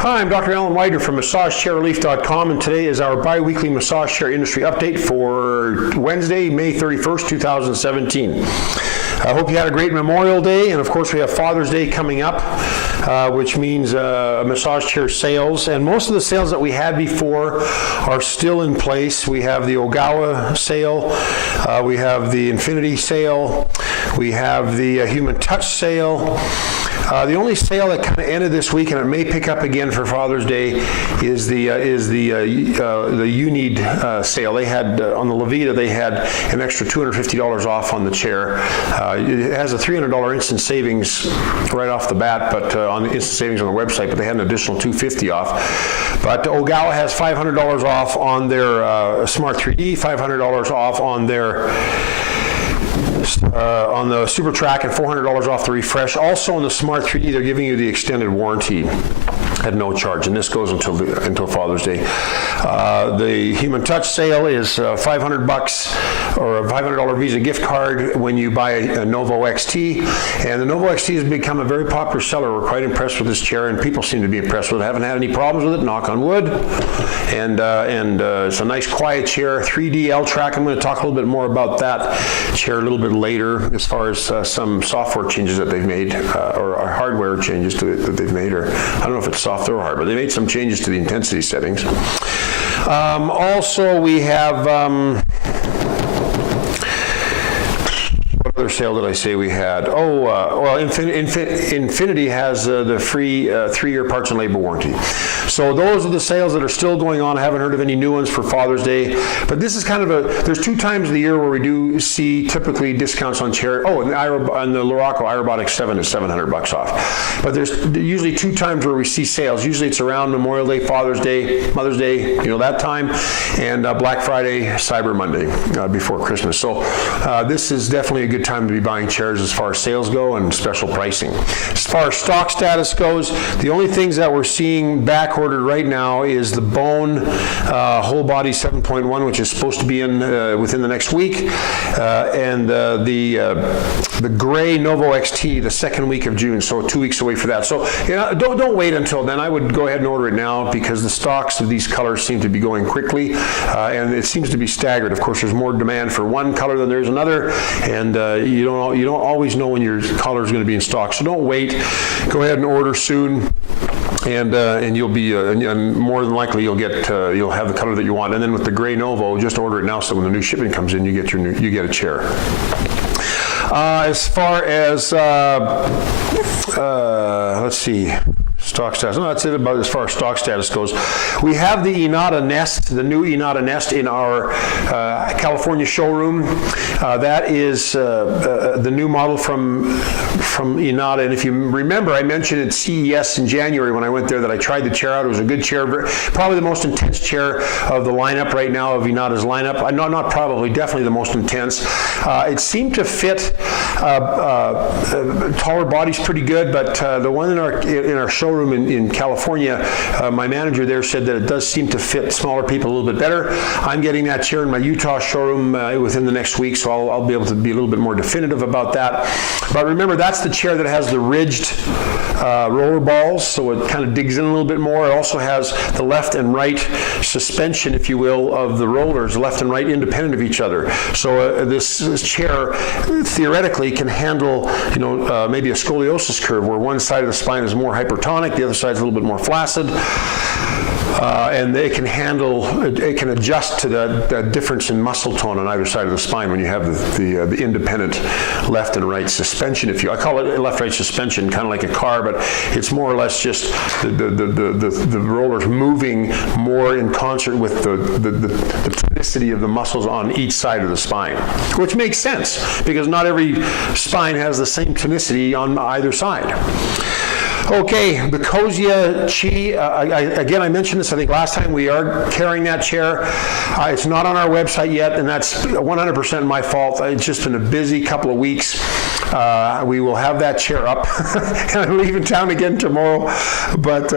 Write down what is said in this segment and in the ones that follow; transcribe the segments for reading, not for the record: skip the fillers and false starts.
Hi, I'm Dr. Alan Wider from MassageChairRelief.com, and today is our bi-weekly massage chair industry update for Wednesday, May 31st, 2017. I hope you had a great Memorial Day, and of course we have Father's Day coming up, which means massage chair sales, and most of the sales that we had before are still in place. We have the Ogawa sale, we have the Infinity sale, we have the Human Touch sale. The only sale that kind of ended this week, and it may pick up again for Father's Day, is the You Need sale. They had on the Blvd, they had an extra $250 off on the chair. It has a $300 instant savings right off the bat, but on the instant savings on the website, but they had an additional $250 off. But Ogawa has $500 off on their Smart 3D, $500 off on their on the Super Track, and $400 off the Refresh. Also on the Smart 3D, they're giving you the extended warranty at no charge, and this goes until Father's Day. The Human Touch sale is $500 or a $500 Visa gift card when you buy a Novo XT, and the Novo XT has become a very popular seller. We're quite impressed with this chair, and people seem to be impressed with it. Haven't had any problems with it, knock on wood. And it's a nice quiet chair. 3D L-Track, I'm going to talk a little bit more about that chair a little bit later, as far as some software changes that they've made, or hardware changes to it that they've made, or I don't know if it's software or hardware. They made some changes to the intensity settings. Also, we have what other sale did I say we had? Well, Infinity has the free 3-year parts and labor warranty. So those are the sales that are still going on. I haven't heard of any new ones for Father's Day, but this is kind of there's 2 times of the year where we do see typically discounts on chair. Oh, and the Luraco Aerobotics 7 is $700 off. But there's usually 2 times where we see sales. Usually it's around Memorial Day, Father's Day, Mother's Day, that time, and Black Friday, Cyber Monday, before Christmas. So this is definitely a good time to be buying chairs as far as sales go and special pricing. As far as stock status goes, the only things that we're seeing backordered right now is the Bone Whole Body 7.1, which is supposed to be in within the next week, and the Gray Novo XT the 2nd week of June, so 2 weeks away for that. So don't wait until then. I would go ahead and order it now, because the stocks of these colors seem to be going quickly, and it seems to be staggered. Of course, there's more demand for one color than there's another, and you don't always know when your color is going to be in stock. So don't wait. Go ahead and order soon, and you'll be and more than likely you'll have the color that you want. And then with the Gray Novo, just order it now, so when the new shipment comes in, you get a chair. As far as let's see. Stock status. No, that's it about as far as stock status goes. We have the Inada Nest, the new Inada Nest, in our California showroom. That is the new model from Inada. And if you remember, I mentioned at CES in January when I went there that I tried the chair out. It was a good chair, probably the most intense chair of the lineup right now, of Inada's lineup. Not probably, definitely the most intense. It seemed to fit taller bodies pretty good, but the one in our showroom in California, my manager there said that it does seem to fit smaller people a little bit better. I'm getting that chair in my Utah showroom within the next week, so I'll be able to be a little bit more definitive about that. But remember, that's the chair that has the ridged roller balls, so it kind of digs in a little bit more. It also has the left and right suspension, if you will, of the rollers, left and right independent of each other. So this chair theoretically can handle, maybe a scoliosis curve where one side of the spine is more hypertonic, the other side is a little bit more flaccid. And it can adjust to the difference in muscle tone on either side of the spine when you have the independent left and right suspension. I call it left-right suspension, kind of like a car, but it's more or less just the rollers moving more in concert with the tonicity of the muscles on each side of the spine, which makes sense because not every spine has the same tonicity on either side. Okay, the Cozia Chi, again, I mentioned this, I think last time, we are carrying that chair. It's not on our website yet, and that's 100% my fault. It's just been a busy couple of weeks. We will have that chair up, and I'm leaving town again tomorrow, but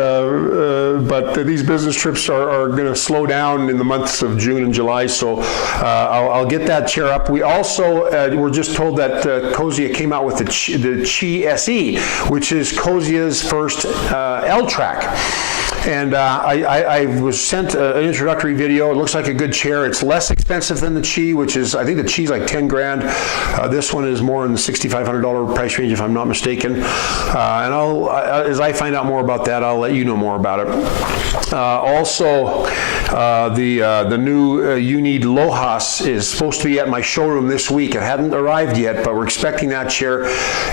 these business trips are going to slow down in the months of June and July, so I'll get that chair up. We also were just told that Cozia came out with the Chi SE, which is Cozia's first L-Track And I was sent an introductory video. It looks like a good chair. It's less expensive than the Qi, which is, I think the Qi's like 10 grand. This one is more in the $6,500 price range, if I'm not mistaken. And as I find out more about that, I'll let you know more about it. Also, the new Unida Lojas is supposed to be at my showroom this week. It hadn't arrived yet, but we're expecting that chair.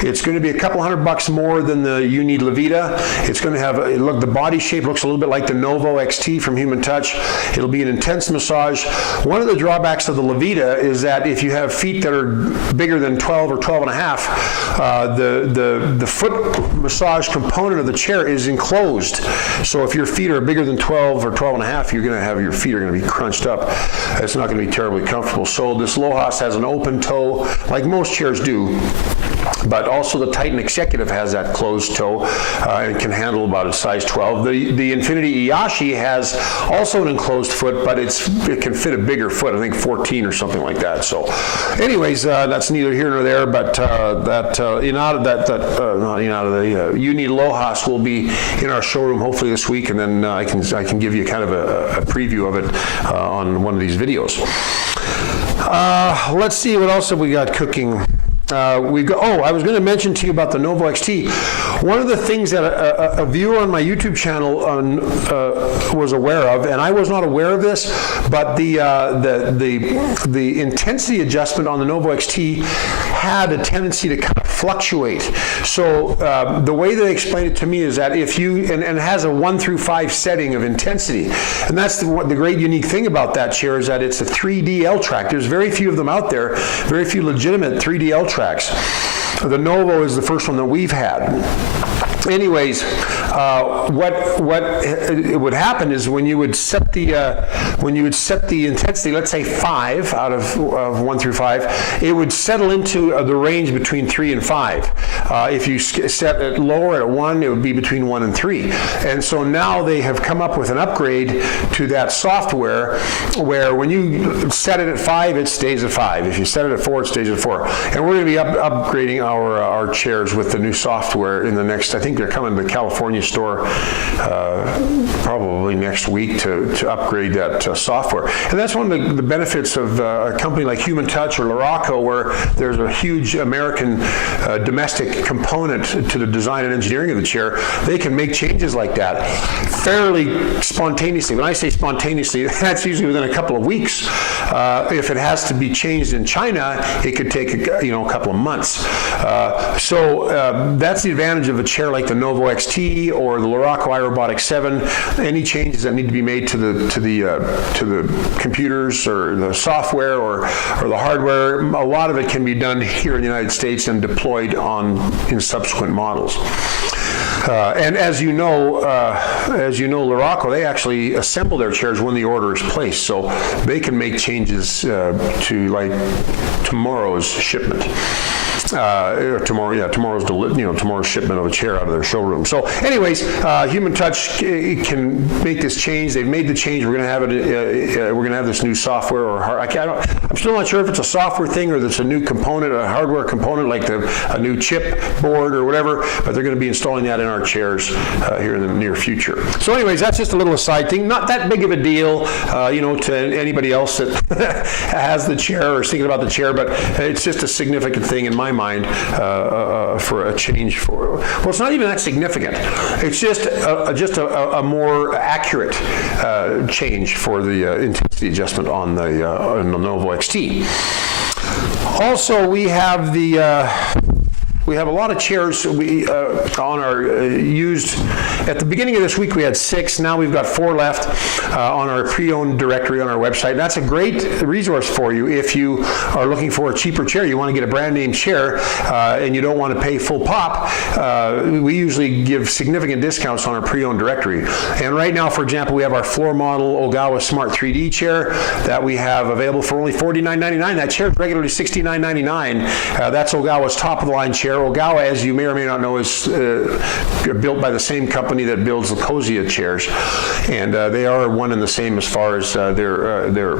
It's going to be a couple $100 more than the Unida Blvd. It's going to have, look, the body shape looks a little bit like the Novo XT from Human Touch. It'll be an intense massage. One of the drawbacks of the Blvd is that if you have feet that are bigger than 12 or 12 and a half, the foot massage component of the chair is enclosed. So if your feet are bigger than 12 or 12 and a half, you're going to have your feet are going to be crunched up. It's not going to be terribly comfortable. So this Lojas has an open toe, like most chairs do, but also the Titan Executive has that closed toe and can handle about a size 12. The Infinity Iyashi has also an enclosed foot, but it can fit a bigger foot, I think 14 or something like that. So anyways, that's neither here nor there, but the Unida Lojas will be in our showroom hopefully this week, and then I can give you kind of a preview of it on one of these videos. Let's see, what else have we got cooking? I was going to mention to you about the Novo XT. One of the things that a viewer on my YouTube channel was aware of, and I was not aware of this, but the intensity adjustment on the Novo XT had a tendency to kind of fluctuate. So the way they explained it to me is that if you, and it has a 1 through 5 setting of intensity, and that's the great unique thing about that chair is that it's a 3D L track. There's very few of them out there, very few legitimate 3D L tracks. The Novo is the first one that we've had. Anyways, what would happen is when you would set the intensity, let's say 5 out of 1 through 5, it would settle into the range between 3 and 5. If you set it lower at 1, it would be between 1 and 3. And so now they have come up with an upgrade to that software where when you set it at 5, it stays at 5. If you set it at 4, it stays at 4. And we're going to be upgrading our chairs with the new software in the next, I think they're coming to the California store probably next week to upgrade that software. And that's one of the benefits of a company like Human Touch or Luraco, where there's a huge American domestic component to the design and engineering of the chair. They can make changes like that fairly spontaneously. When I say spontaneously, that's usually within a couple of weeks. If it has to be changed in China, it could take a couple of months. So that's the advantage of a chair like the Novo XT or the Luraco iRobotics 7. Any changes that need to be made to the computers or the software or the hardware, a lot of it can be done here in the United States and deployed in subsequent models. And as you know, Luraco, they actually assemble their chairs when the order is placed, so they can make changes to like tomorrow's shipment. Tomorrow's shipment of a chair out of their showroom. So anyways, Human Touch can make this change. They've made the change. We're going to have it. We're going to have this new software I'm still not sure if it's a software thing or if it's a new component, a hardware component like a new chip board or whatever, but they're going to be installing that in our chairs here in the near future. So anyways, that's just a little aside thing. Not that big of a deal, to anybody else that has the chair or is thinking about the chair, but it's just a significant thing in my mind for a change. Well, it's not even that significant. It's just a more accurate change for the intensity adjustment on the Novo XT. Also, we have a lot of chairs on our used. At the beginning of this week, we had 6. Now we've got 4 left on our pre-owned directory on our website. That's a great resource for you if you are looking for a cheaper chair. You want to get a brand name chair and you don't want to pay full pop. We usually give significant discounts on our pre-owned directory. And right now, for example, we have our floor model Ogawa Smart 3D chair that we have available for only $49.99. That chair is regularly $69.99. That's Ogawa's top-of-the-line chair. Ogawa, as you may or may not know, is built by the same company that builds the Cozia chairs, and they are one and the same as far as their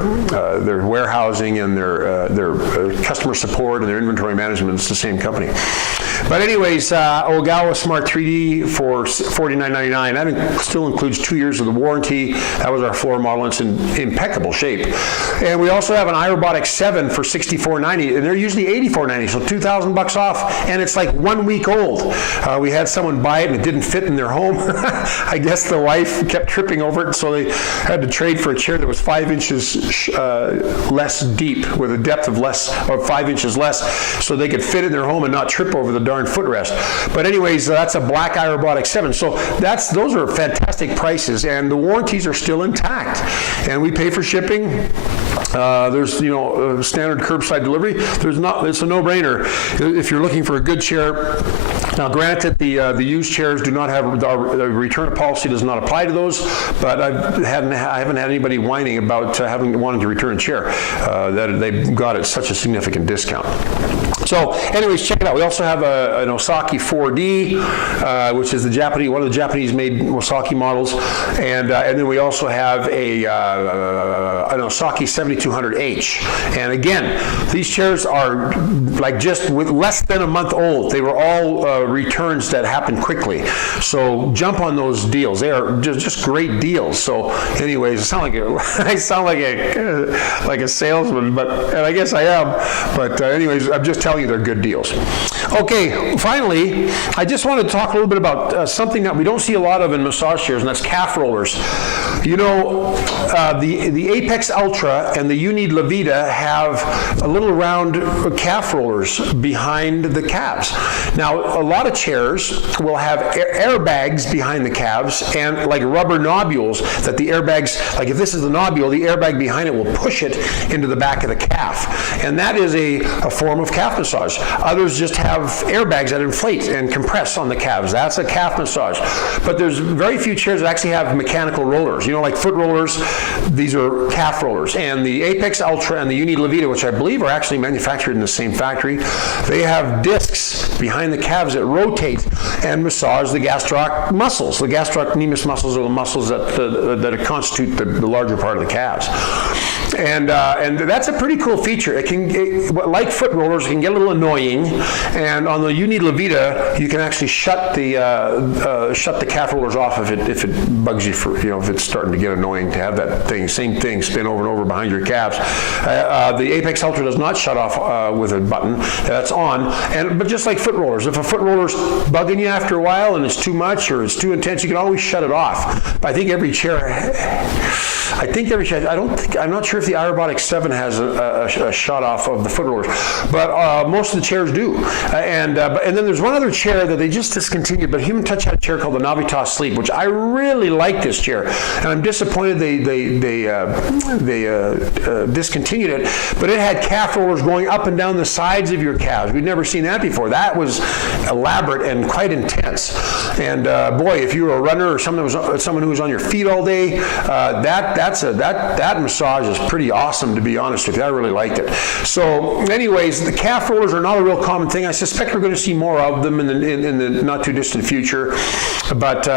warehousing and their customer support and their inventory management. It's the same company. But anyways, Ogawa Smart 3D for $49.99. That still includes 2 years of the warranty. That was our floor model. It's in impeccable shape. And we also have an iRobotics 7 for $64.90, and they're usually $84.90, so $2,000 off, and it's like 1 week old. We had someone buy it and it didn't fit in their home. I guess the wife kept tripping over it, so they had to trade for a chair that was 5 inches less deep, with a depth of 5 inches less, so they could fit in their home and not trip over the darn footrest. But anyways, that's a black iRobotics 7. So those are fantastic prices, and the warranties are still intact. And we pay for shipping. There's standard curbside delivery. It's a no-brainer if you're looking for a good chair. Now, granted, the used chairs do not have the return policy does not apply to those, but I haven't had anybody whining about wanting to return a chair that they got at such a significant discount. So, anyways, check it out. We also have an Osaki 4D, which is one of the Japanese-made Osaki models, and then we also have an Osaki 7200H. And again, these chairs are like just with less than a month old. They were all returns that happened quickly. So jump on those deals. They are just great deals. So, anyways, I sound like a salesman, and I guess I am. But anyways, I'm just telling you they're good deals. Okay, finally, I just want to talk a little bit about something that we don't see a lot of in massage chairs, and that's calf rollers. You know, the Apex Ultra and the Blvd have a little round calf rollers behind the calves. Now, a lot of chairs will have airbags behind the calves and like rubber nobules that the airbags, like if this is the nobule, the airbag behind it will push it into the back of the calf. And that is a form of calf massage. Others just have airbags that inflate and compress on the calves. That's a calf massage. But there's very few chairs that actually have mechanical rollers. You know, like foot rollers, these are calf rollers. And the Apex Ultra and the Blvd, which I believe are actually manufactured in the same factory, they have discs behind the calves that rotate and massage the gastroc muscles. The gastrocnemius muscles are the muscles that constitute the larger part of the calves. And that's a pretty cool feature. Like foot rollers, it can get a little annoying. And on the Blvd, you can actually shut the calf rollers off if it bugs you if it's starting to get annoying to have that same thing spin over and over behind your calves. The Apex Ultra does not shut off with a button. That's on. But just like foot rollers, if a foot roller's bugging you after a while and it's too much or it's too intense, you can always shut it off. But I think every chair, I'm not sure if the iRobotics 7 has a shut off of the foot rollers, but most of the chairs do. And then there's one other chair that they just discontinued, but Human Touch had a chair called the Navitas Sleep, which I really like this chair, and I'm disappointed they discontinued it. But it had calf rollers going up and down the sides of your calves. We'd never seen that before. That was elaborate and quite intense. And boy, if you were a runner or someone who was on your feet all day, that massage is pretty awesome, to be honest with you. I really liked it. So anyways, the calf rollers are not a real common thing. I suspect we're going to see more of them in the not too distant future. But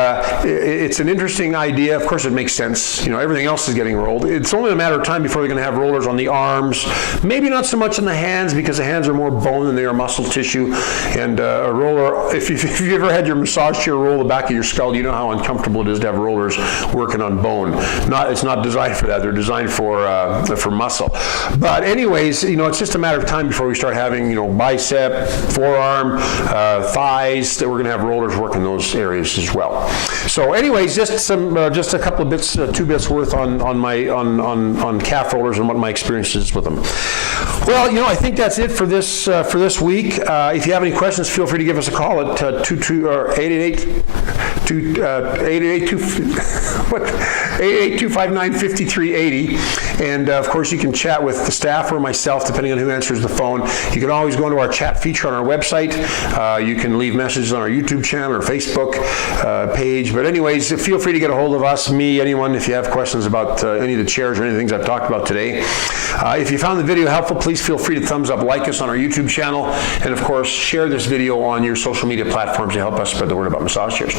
it's an interesting idea. Of course, it makes sense. Everything else is getting rolled. It's only a matter of time before they're going to have rollers on the arms. Maybe not so much on the hands, because the hands are more bone than they are muscle tissue. And a roller, if you've ever had your massage chair roll the back of your skull, you know how uncomfortable it is to have rollers working on bone. It's not designed for that. They're designed for muscle. But anyways, it's just a matter of time before we start having, bicep, forearm, thighs, that we're going to have rollers working those areas as well. So anyways, just a couple of bits, 2 bits worth on calf rollers and what my experience is with them. Well, I think that's it for this week. If you have any questions, feel free to give us a call at 888-259-5380. And of course, you can chat with the staff or myself, depending on who answers the phone. You can always go into our chat feature on our website. You can leave messages on our YouTube channel or Facebook page. But anyways, feel free to get a hold of us, me, anyone, if you have questions about any of the chairs or any of the things I've talked about today. If you found the video helpful, please feel free to thumbs up, like us on our YouTube channel, and of course, share this video on your social media platforms to help us spread the word about massage chairs.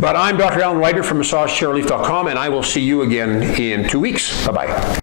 But I'm Dr. Alan Ryder from MassageChairRelief.com, and I will see you again in 2 weeks. Bye-bye.